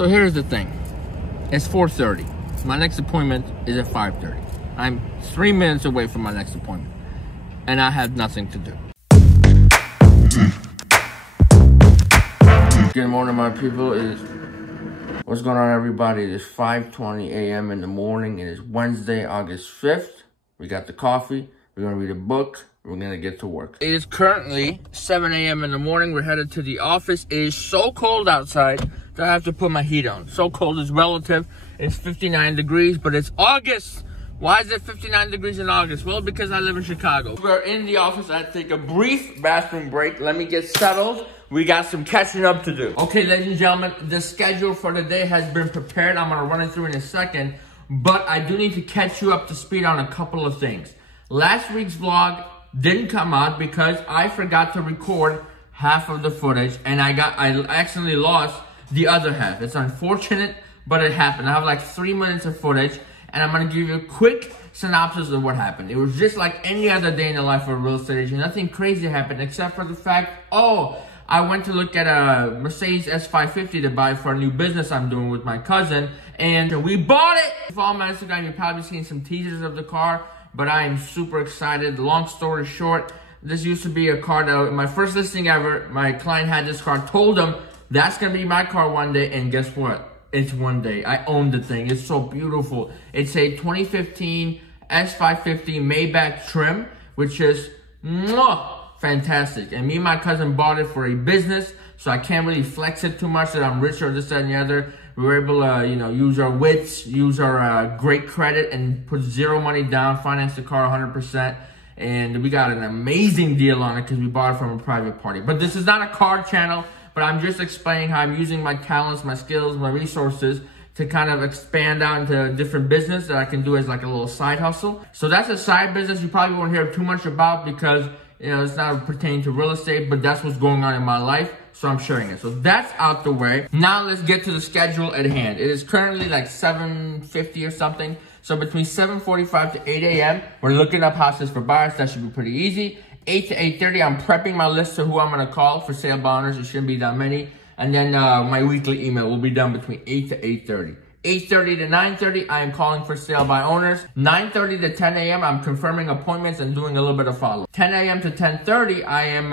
So here's the thing. It's 4:30. My next appointment is at 5:30. I'm 3 minutes away from my next appointment. And I have nothing to do. Good morning, my people. What's going on, everybody? It is 5:20 a.m. in the morning. It is Wednesday, August 5th. We got the coffee. We're going to read a book. We're going to get to work. It is currently 7 a.m. in the morning. We're headed to the office. It is so cold outside that I have to put my heat on. So cold is relative. It's 59 degrees, but it's August. Why is it 59 degrees in August? Well, because I live in Chicago. We're in the office. I had to take a brief bathroom break. Let me get settled. We got some catching up to do. Okay, ladies and gentlemen, the schedule for the day has been prepared. I'm going to run it through in a second, but I do need to catch you up to speed on a couple of things. Last week's vlog didn't come out because I forgot to record half of the footage, and I accidentally lost the other half. It's unfortunate, but it happened. I have like 3 minutes of footage, and I'm going to give you a quick synopsis of what happened. It was just like any other day in the life of a real estate agent. Nothing crazy happened except for the fact, I went to look at a Mercedes S550 to buy for a new business I'm doing with my cousin, and we bought it! If you follow my Instagram, you've probably seen some teasers of the car, but I am super excited. Long story short, this used to be a car that, my first listing ever, my client had this car, told him, that's gonna be my car one day, and guess what? It's one day. I own the thing. It's so beautiful. It's a 2015 S550 Maybach trim, which is fantastic. And me and my cousin bought it for a business, so I can't really flex it too much that I'm rich or this, that, and the other. We were able to, use our wits, use our great credit, and put zero money down, finance the car 100%. And we got an amazing deal on it because we bought it from a private party. But this is not a car channel, but I'm just explaining how I'm using my talents, my skills, my resources to kind of expand out into a different business that I can do as like a little side hustle. So that's a side business you probably won't hear too much about because it's not pertaining to real estate, but that's what's going on in my life, so I'm sharing it. So that's out the way. Now let's get to the schedule at hand. It is currently like 7:50 or something. So between 7:45 to 8 a.m., we're looking up houses for buyers. That should be pretty easy. 8 to 8:30, I'm prepping my list of who I'm going to call for sale by owners. It shouldn't be that many. And then my weekly email will be done between 8 to 8:30. 8:30 to 9:30, I am calling for sale by owners. 9:30 to 10 a.m., I'm confirming appointments and doing a little bit of follow-up. 10 a.m. to 10:30, I am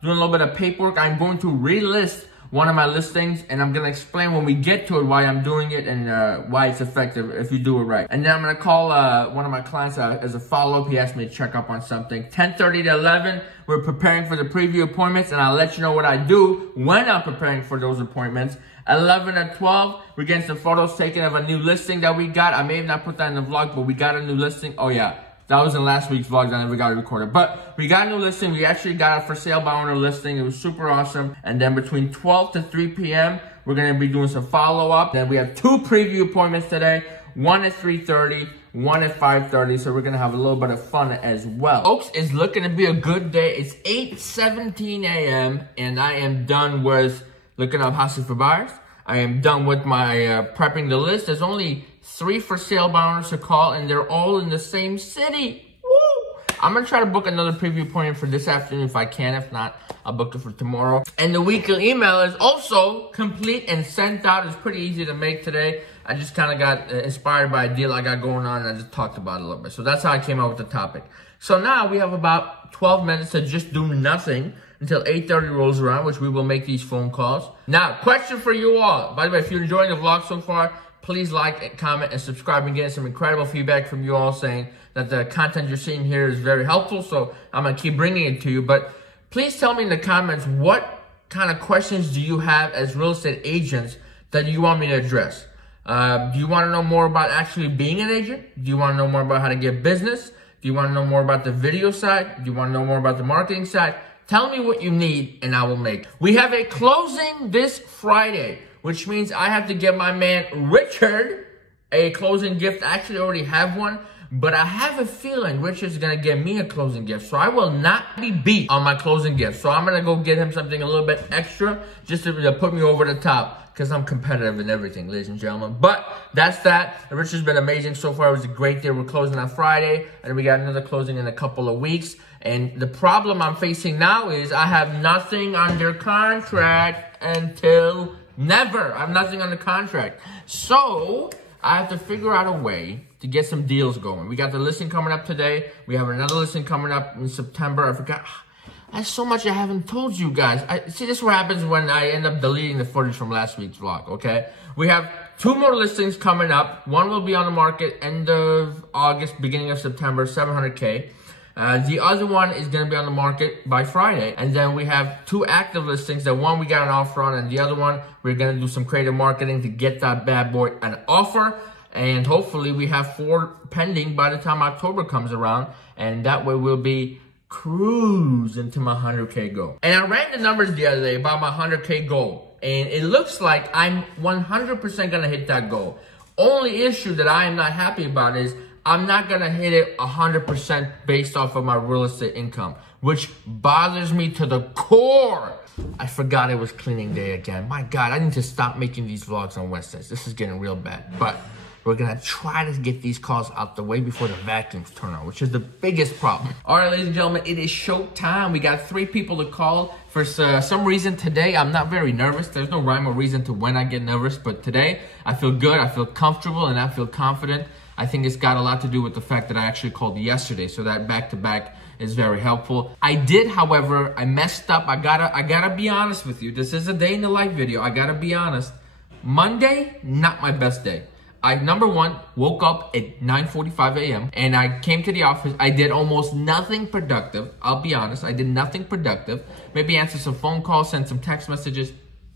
doing a little bit of paperwork. I'm going to relist one of my listings, and I'm going to explain when we get to it why I'm doing it and why it's effective if you do it right. And then I'm going to call one of my clients as a follow-up. He asked me to check up on something. 10:30 to 11, we're preparing for the preview appointments, and I'll let you know what I do when I'm preparing for those appointments. 11 to 12, we're getting some photos taken of a new listing that we got. I may have not put that in the vlog, but we got a new listing. Oh yeah, that was in last week's vlog. I never got it recorded. But we got a new listing. We actually got a for sale by owner listing. It was super awesome. And then between 12 to 3 p.m., we're going to be doing some follow-up. Then we have 2 preview appointments today. One at 3:30, one at 5:30. So we're going to have a little bit of fun as well. Folks, it's looking to be a good day. It's 8:17 a.m. and I am done with looking up houses for buyers. I am done with my prepping the list. There's only 3 for sale by owners to call, and they're all in the same city. Woo! I'm going to try to book another preview appointment for this afternoon if I can. If not, I'll book it for tomorrow. And the weekly email is also complete and sent out. It's pretty easy to make today. I just kind of got inspired by a deal I got going on, and I just talked about it a little bit. So that's how I came up with the topic. So now we have about 12 minutes to just do nothing until 8:30 rolls around, which we will make these phone calls. Now, question for you all. By the way, if you're enjoying the vlog so far, please like, comment, and subscribe. And getting some incredible feedback from you all saying that the content you're seeing here is very helpful. So I'm going to keep bringing it to you. But please tell me in the comments, what kind of questions do you have as real estate agents that you want me to address? Do you want to know more about actually being an agent? Do you want to know more about how to get business? Do you want to know more about the video side? Do you want to know more about the marketing side? Tell me what you need and I will make it. We have a closing this Friday, which means I have to get my man Richard a closing gift. I actually already have one, but I have a feeling Richard's gonna get me a closing gift. So I will not be beat on my closing gift. So I'm gonna go get him something a little bit extra just to put me over the top, because I'm competitive in everything, ladies and gentlemen. But that's that. Richard's been amazing so far. It was a great day. We're closing on Friday, and we got another closing in a couple of weeks. And the problem I'm facing now is I have nothing under contract until Never. I have nothing on the contract. So I have to figure out a way to get some deals going. We got the listing coming up today. We have another listing coming up in September. I forgot. There's so much I haven't told you guys. See, this is what happens when I end up deleting the footage from last week's vlog, okay? We have 2 more listings coming up. One will be on the market end of August, beginning of September, 700K. The other one is going to be on the market by Friday. And then we have 2 active listings. The one we got an offer on, and the other one we're going to do some creative marketing to get that bad boy an offer. And hopefully we have 4 pending by the time October comes around. And that way we'll be cruising to my 100K goal. And I ran the numbers the other day about my 100K goal. And it looks like I'm 100% going to hit that goal. Only issue that I am not happy about is I'm not going to hit it 100% based off of my real estate income, which bothers me to the core. I forgot it was cleaning day again. My God, I need to stop making these vlogs on Wednesdays. This is getting real bad. But we're going to try to get these calls out the way before the vacuums turn on, which is the biggest problem. All right, ladies and gentlemen, it is show time. We got 3 people to call. For some reason today, I'm not very nervous. There's no rhyme or reason to when I get nervous. But today, I feel good, I feel comfortable, and I feel confident. I think it's got a lot to do with the fact that I actually called yesterday. So that back-to-back is very helpful. I did, however, I messed up. I gotta be honest with you. This is a day in the life video. I gotta be honest. Monday, not my best day. I, number one, woke up at 9:45 a.m. and I came to the office. I did almost nothing productive. I'll be honest, I did nothing productive. Maybe answer some phone calls, send some text messages,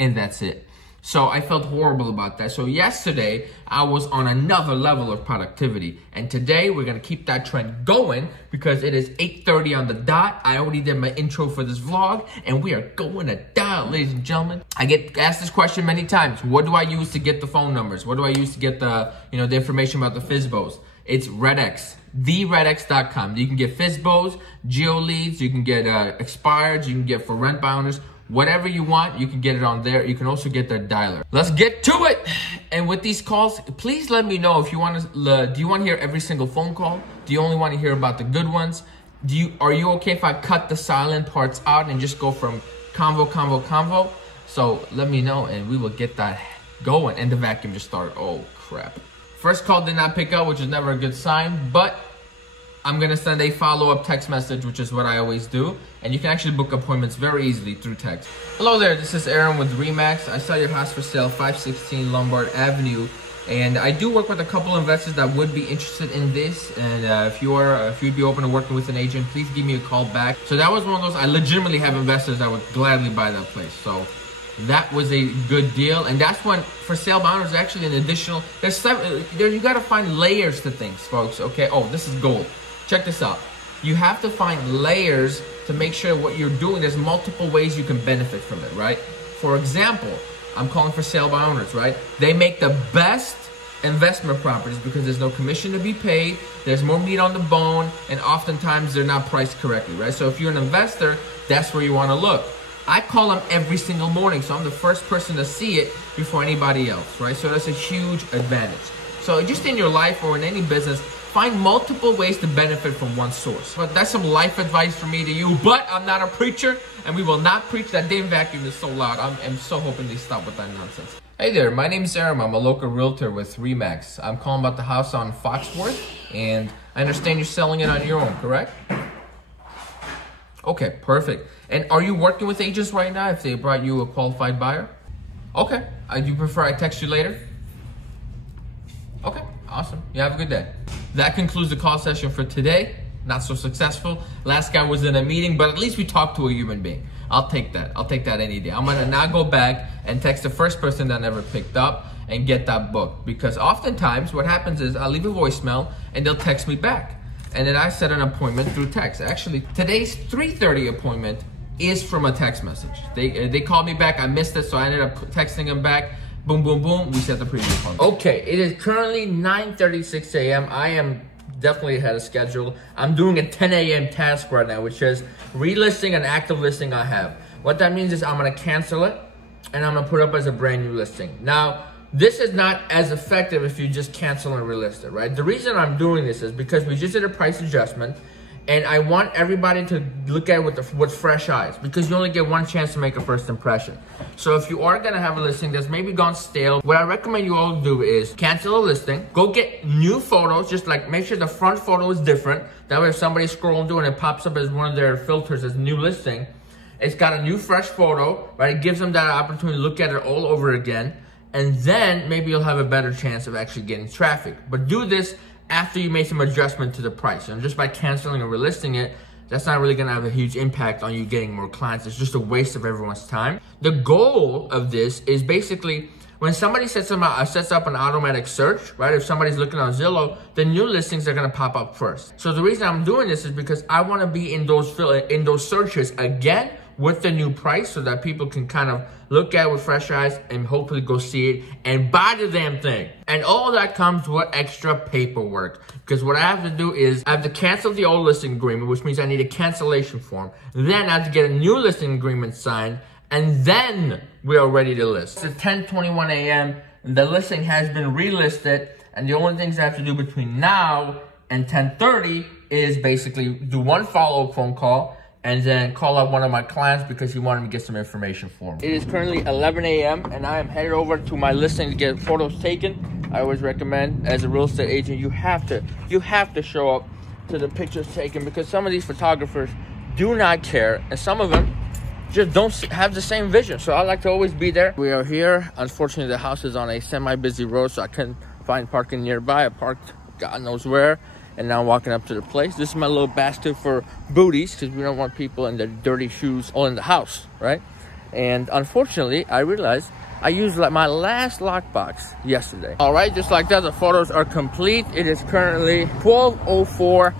and that's it. So I felt horrible about that. So yesterday, I was on another level of productivity. And today, we're going to keep that trend going because it is 8:30 on the dot. I already did my intro for this vlog, and we are going to dial, ladies and gentlemen. I get asked this question many times. What do I use to get the phone numbers? What do I use to get the, the information about the FSBOs? It's RedX, theredx.com. You can get FSBOs, geo leads, you can get expireds, you can get for rent by owners. Whatever you want, you can get it on there. You can also get the dialer. Let's get to it. And with these calls, please let me know if you want to. Do you want to hear every single phone call? Do you only want to hear about the good ones? Are you okay if I cut the silent parts out and just go from convo? So let me know, and we will get that going. And the vacuum just started. Oh crap! First call did not pick up, which is never a good sign, but I'm going to send a follow-up text message, which is what I always do. And you can actually book appointments very easily through text. Hello there, this is Aaron with RE/MAX. I saw your house for sale, 516 Lombard Avenue. And I do work with a couple investors that would be interested in this. And if you'd be open to working with an agent, please give me a call back. So that was one of those, I legitimately have investors that would gladly buy that place. So that was a good deal. And that's when for sale by owners, actually an additional, you got to find layers to things, folks. Okay, oh, this is gold. Check this out. You have to find layers to make sure what you're doing, there's multiple ways you can benefit from it, right? For example, I'm calling for sale by owners, right? They make the best investment properties because there's no commission to be paid, there's more meat on the bone, and oftentimes they're not priced correctly, right? So if you're an investor, that's where you want to look. I call them every single morning, so I'm the first person to see it before anybody else, right? So that's a huge advantage. So just in your life or in any business, find multiple ways to benefit from one source. But that's some life advice for me to you, but I'm not a preacher, and we will not preach. That damn vacuum is so loud. I'm so hoping they stop with that nonsense. Hey there, my name's Aaron. I'm a local realtor with RE/MAX. I'm calling about the house on Foxworth, and I understand you're selling it on your own, correct? Okay, perfect. And are you working with agents right now if they brought you a qualified buyer? Okay, do you prefer I text you later? Okay, awesome. You have a good day. That concludes the call session for today. Not so successful. Last guy was in a meeting, but at least we talked to a human being. I'll take that. I'll take that any day. I'm gonna now go back and text the first person that never picked up and get that booked. Because oftentimes what happens is I'll leave a voicemail and they'll text me back. And then I set an appointment through text. Actually, today's 3:30 appointment is from a text message. They called me back. I missed it, so I ended up texting them back. Boom, boom, boom. We set the preview appointment. Okay, it is currently 9:36 a.m. I am definitely ahead of schedule. I'm doing a 10 a.m. task right now, which is relisting an active listing I have. What that means is I'm gonna cancel it and I'm gonna put up as a brand new listing. Now, this is not as effective if you just cancel and relist it, right? The reason I'm doing this is because we just did a price adjustment And I want everybody to look at it with fresh eyes, because you only get one chance to make a first impression. So if you are gonna have a listing that's maybe gone stale, what I recommend you all do is cancel a listing, go get new photos, just like make sure the front photo is different. That way if somebody's scrolling through and it pops up as one of their filters as new listing, it's got a new fresh photo, right? It gives them that opportunity to look at it all over again. And then maybe you'll have a better chance of actually getting traffic. But do this after you made some adjustment to the price. And just by canceling or relisting it, that's not really gonna have a huge impact on you getting more clients. It's just a waste of everyone's time. The goal of this is basically when somebody sets up an automatic search, right? If somebody's looking on Zillow, the new listings are gonna pop up first. So the reason I'm doing this is because I wanna be in those searches again with the new price, so that people can kind of look at it with fresh eyes and hopefully go see it and buy the damn thing. And all that comes with extra paperwork, because what I have to do is I have to cancel the old listing agreement, which means I need a cancellation form. Then I have to get a new listing agreement signed, and then we are ready to list. It's 10:21 a.m. and the listing has been relisted, and the only things I have to do between now and 10:30 is basically do one follow-up phone call, and then call out one of my clients because he wanted me to get some information for him. It is currently 11 a.m. and I am headed over to my listing to get photos taken. I always recommend, as a real estate agent, you have to show up to the pictures taken, because some of these photographers do not care, and some of them just don't have the same vision. So I like to always be there. We are here. Unfortunately, the house is on a semi-busy road, so I couldn't find parking nearby. I parked God knows where. And now I'm walking up to the place. This is my little basket for booties, because we don't want people in their dirty shoes all in the house, right? And unfortunately, I realized I used my last lockbox yesterday. All right, just like that, the photos are complete. It is currently 12:04,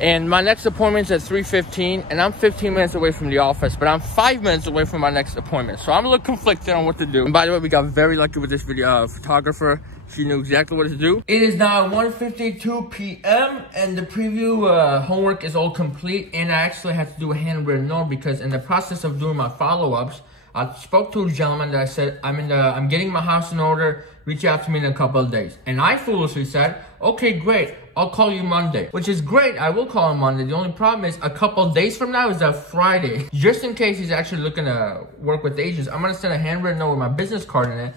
and my next appointment's at 3:15, and I'm 15 minutes away from the office, but I'm 5 minutes away from my next appointment. So I'm a little conflicted on what to do. And by the way, we got very lucky with this video photographer. She knew exactly what to do. It is now 1:52 p.m. and the preview homework is all complete, and I actually had to do a handwritten note, because in the process of doing my follow-ups, I spoke to a gentleman that I said, I'm getting my house in order, reach out to me in a couple of days. And I foolishly said, okay, great, I'll call you Monday. Which is great, I will call him Monday. The only problem is a couple of days from now is that Friday. Just in case he's actually looking to work with agents, I'm gonna send a handwritten note with my business card in it,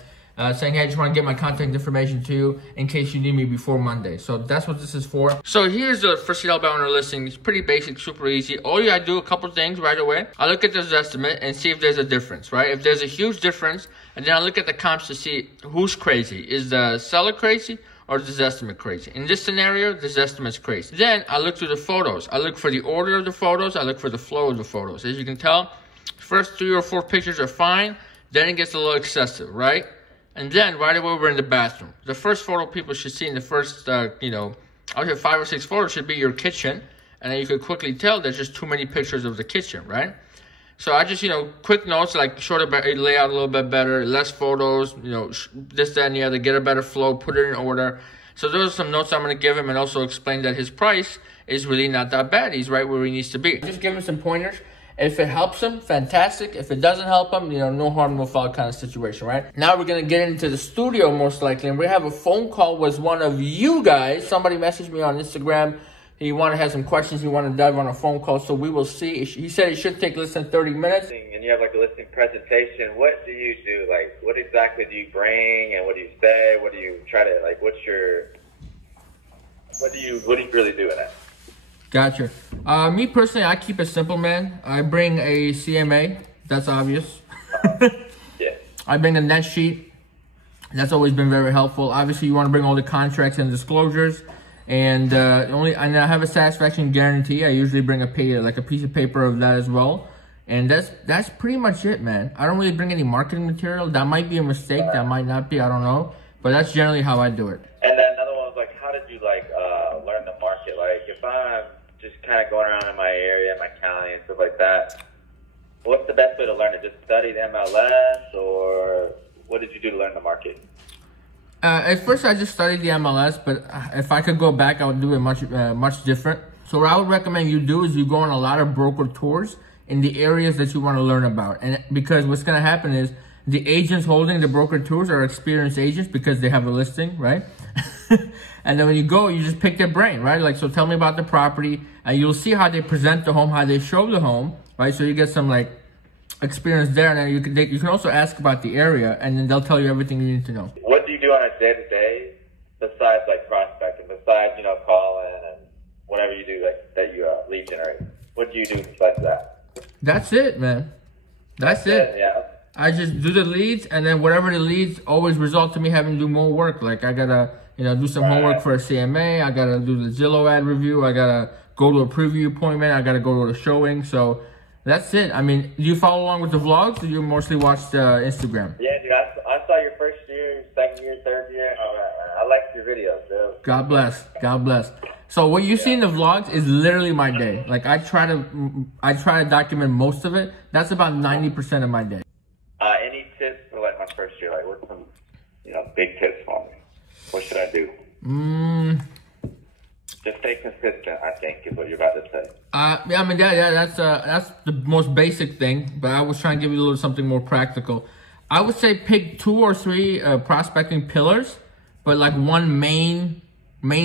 saying, hey, I just want to get my contact information to you in case you need me before Monday. So that's what this is for. So here's the for sale by owner listing. It's pretty basic, super easy. All you gotta do, a couple things right away. I look at this estimate and see if there's a difference, right? If there's a huge difference, and then I look at the comps to see who's crazy. Is the seller crazy, or is this estimate crazy? In this scenario, this estimate's crazy. Then I look through the photos. I look for the order of the photos. I look for the flow of the photos. As you can tell, first 3 or 4 pictures are fine. Then it gets a little excessive, right? And then right away, we're in the bathroom. The first photo people should see in the first, I'll say 5 or 6 photos should be your kitchen. And then you could quickly tell there's just too many pictures of the kitchen, right? So I just, quick notes, like shorter layout a little bit better, less photos, this, that, and the other, get a better flow, put it in order. So those are some notes I'm going to give him, and also explain that his price is really not that bad. He's right where he needs to be. Just give him some pointers. If it helps him, fantastic. If it doesn't help him, no harm, no foul kind of situation, right? Now we're going to get into the studio most likely, and we have a phone call with one of you guys. Somebody messaged me on Instagram. He wanted to have some questions. He wanted to dive on a phone call, so we will see. He said it should take less than 30 minutes. And you have like a listing presentation. What do you do? Like, what exactly do you bring, and what do you say? What do you try to, like, what do you really do in it? Gotcha. Me personally, I keep it simple, man. I bring a CMA. That's obvious. Yeah. I bring a net sheet. That's always been very helpful. Obviously, you want to bring all the contracts and disclosures. And I have a satisfaction guarantee. I usually bring a piece of paper of that as well. And that's pretty much it, man. I don't really bring any marketing material. That might be a mistake. That might not be. I don't know. But that's generally how I do it. And then another one was like, how did you learn the market? Like, if I'm just kind of going around in my area, my county, and stuff like that, what's the best way to learn it? Just study the MLS, or what did you do to learn the market? At first, I just studied the MLS, but if I could go back, I would do it much different. So what I would recommend you do is you go on a lot of broker tours in the areas that you want to learn about. And because what's going to happen is the agents holding the broker tours are experienced agents because they have a listing, right? And then when you go, you just pick their brain, right? Like, so tell me about the property, and you'll see how they present the home, how they show the home, right? So you get some like experience there, and then you can also ask about the area, and then they'll tell you everything you need to know. What do you do on a day-to-day besides like prospecting, besides, you know, calling and whatever you do, like that you lead generate? What do you do besides that? That's it, man. That's it. Yeah. I just do the leads, and then whatever the leads always result to me having to do more work. Like I gotta, you know, do some homework for a CMA. I gotta do the Zillow ad review. I gotta go to a preview appointment. I gotta go to a showing. So that's it. I mean, do you follow along with the vlogs, or do you mostly watch Instagram? Yeah, dude. I saw your first year, second year, third year, and all that. I liked your videos, bro. God bless. God bless. So what you see in the vlogs is literally my day. Like I try to document most of it. That's about 90% of my day. Any tips for like my first year? Like, what's some, you know, big tips for me? What should I do? Just stay consistent, I think, is what you're about to say. Yeah, I mean, that's the most basic thing. But I was trying to give you a little something more practical. I would say pick 2 or 3 prospecting pillars, but like one main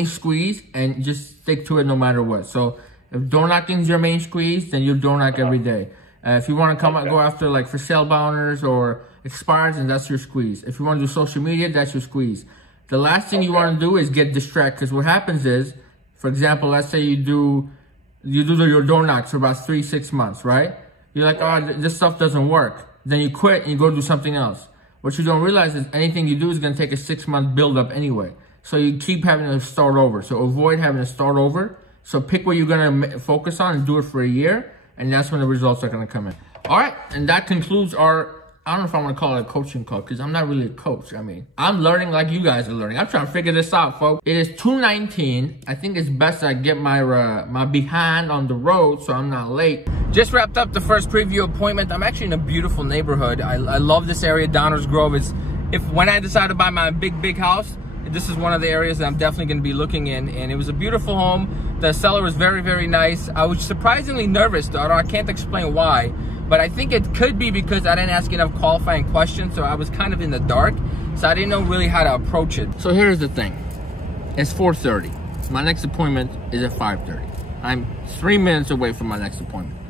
squeeze, and just stick to it no matter what. So if door knocking is your main squeeze, then you door knock every day. If you want to go after like for sale by owners or expireds, and that's your squeeze. If you want to do social media, that's your squeeze. The last thing you want to do is get distracted, because what happens is, for example, let's say you do your door knocks for about 3-6 months, right? You're like, oh, this stuff doesn't work. Then you quit and you go do something else. What you don't realize is anything you do is going to take a 6-month build up anyway. So you keep having to start over. So avoid having to start over. So pick what you're going to focus on and do it for a year. And that's when the results are going to come in. All right. And that concludes our, I don't know if I want to call it a coaching call, because I'm not really a coach. I mean, I'm learning like you guys are learning. I'm trying to figure this out, folks. It is 2:19. I think it's best I get my my behind on the road so I'm not late. Just wrapped up the first preview appointment. I'm actually in a beautiful neighborhood. I love this area. Downers Grove is, when I decide to buy my big house, this is one of the areas that I'm definitely going to be looking in. And it was a beautiful home. The seller was very, very nice. I was surprisingly nervous, though. I can't explain why. But I think it could be because I didn't ask enough qualifying questions. So I was kind of in the dark. So I didn't know really how to approach it. So here's the thing. It's 4:30. My next appointment is at 5:30. I'm 3 minutes away from my next appointment.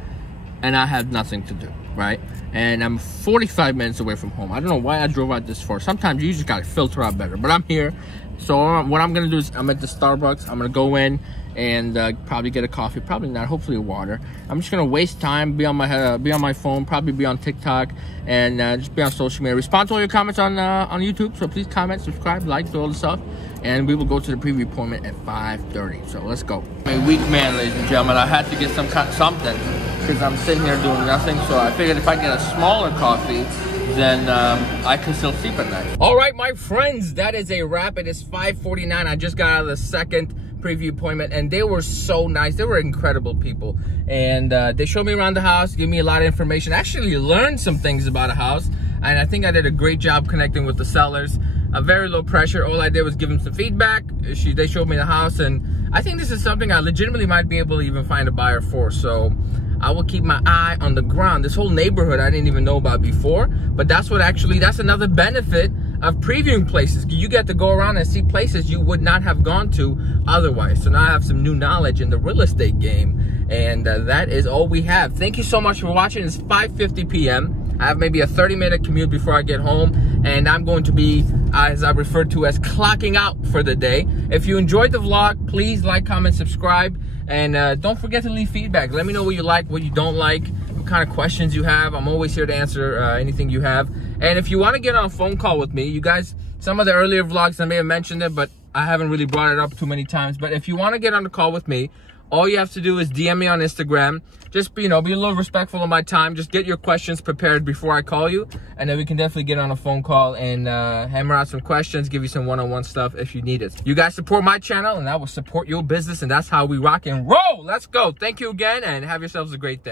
And I have nothing to do, right? And I'm 45 minutes away from home. I don't know why I drove out this far. Sometimes you just gotta filter out better. But I'm here. So what I'm gonna do is I'm at the Starbucks. I'm gonna go in and probably get a coffee. Probably not. Hopefully a water. I'm just gonna waste time, be on my phone, probably be on TikTok, and just be on social media. Respond to all your comments on YouTube. So please comment, subscribe, like, do all the stuff. And we will go to the preview appointment at 5:30. So let's go. I'm a weak man, ladies and gentlemen. I had to get something because I'm sitting here doing nothing. So I figured if I get a smaller coffee, then I can still sleep at night. All right, my friends, that is a wrap. It is 5:49. I just got out of the second preview appointment, and they were so nice. They were incredible people, and they showed me around the house, gave me a lot of information. I actually learned some things about a house, and I think I did a great job connecting with the sellers. Very low pressure. All I did was give them some feedback. They showed me the house, and I think this is something I legitimately might be able to even find a buyer for. So I will keep my eye on the ground. This whole neighborhood I didn't even know about before, but that's another benefit of previewing places. You get to go around and see places you would not have gone to otherwise. So now I have some new knowledge in the real estate game, and that is all we have. Thank you so much for watching. It's 5:50 p.m. I have maybe a 30-minute commute before I get home, and I'm going to be, as I refer to as, clocking out for the day. If you enjoyed the vlog, please like, comment, subscribe, and don't forget to leave feedback. Let me know what you like, what you don't like, what kind of questions you have. I'm always here to answer anything you have. And if you want to get on a phone call with me, you guys, some of the earlier vlogs I may have mentioned it, but I haven't really brought it up too many times. But if you want to get on the call with me, all you have to do is DM me on Instagram. Just be a little respectful of my time. Just get your questions prepared before I call you, and then we can definitely get on a phone call and hammer out some questions, give you some one-on-one stuff if you need it. You guys support my channel, and I will support your business, and that's how we rock and roll. Let's go. Thank you again, and have yourselves a great day.